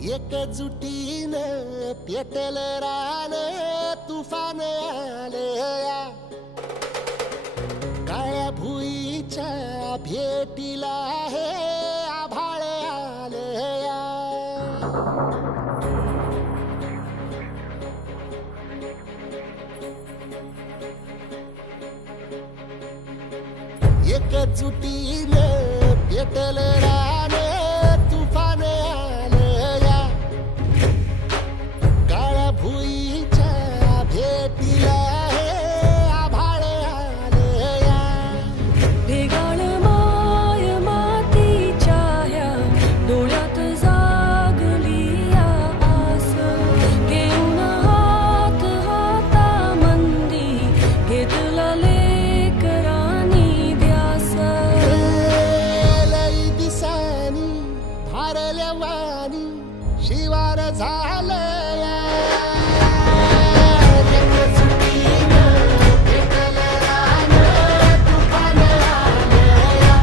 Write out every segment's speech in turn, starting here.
एकजुटीनं पेटल रान तुफान आलया काळ्या भुईच्या भेटीला हे आभाळ आलया एकजुटीनं पेटल रान तुफान आलया काळ्या भुईच्या भेटीला हे आभाळ आलया ढेगाळ माय मातीच्या ह्या डोळ्यात जागली या आस घेऊन हात हातामंदी घेतला लेकरांनी ध्यास लई दिसानी भारल्या वाणी शिवार झालया एकजुटीनं पेटल रान तुफान आलया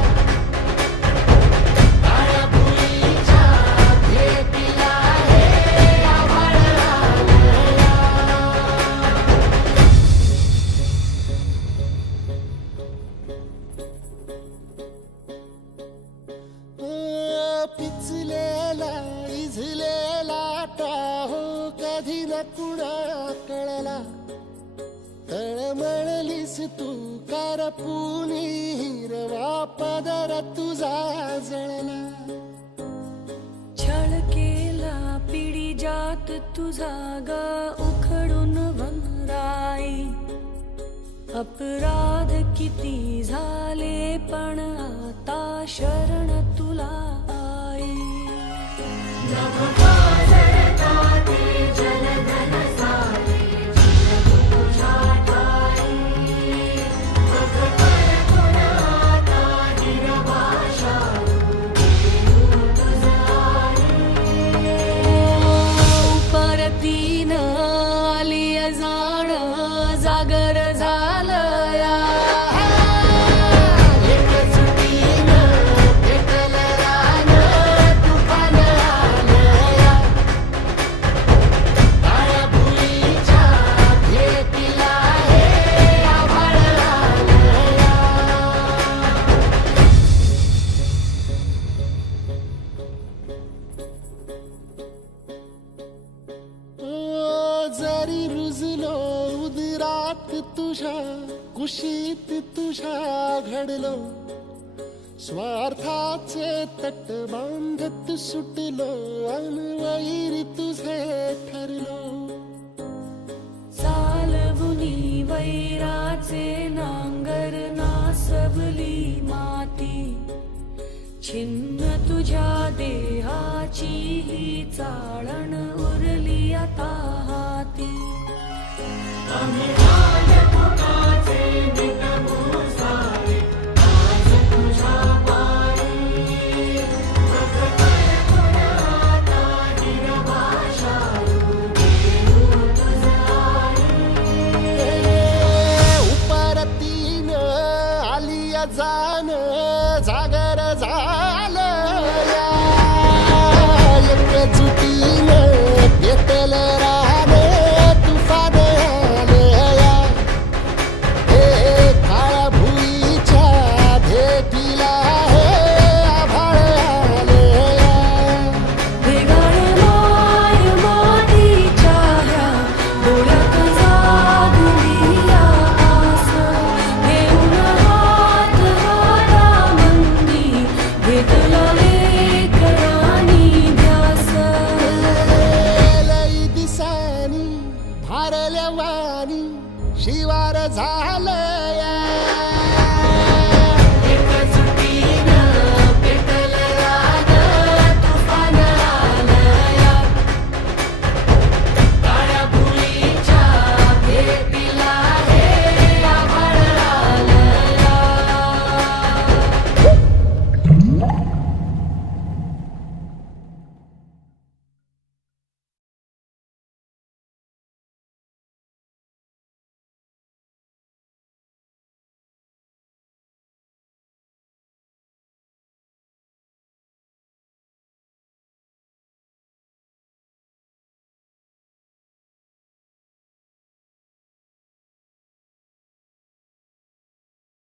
काळ्या भुईच्या भेटीला हे आभाळ आलया पिचलेला इझलेला टाहो कधी न कुणा कळला तळमळलीस तू कारपुनी हिरवा पदर तुझा जळला छळ केला पिढी जात तुझा ग उखडून वनराई अपराध किती झाले पण आता शरण तुला आई परतीन आली जाण जागर झालया एकजुटीनं पेटल रान तुफान आलया काळ्या भुईच्या भेटीला हे आभाळ आलया जरी रुजलो उदरात तुझ्या कुशीत तुझ्या घडलो स्वार्थाचे तट बांधत सुटलो अनवैरी तुझे ठरलो चालवुनी वैराचे नांगर नासवली माती छिन्न तुझ्या देहाची ही चाळण उरली आता हाती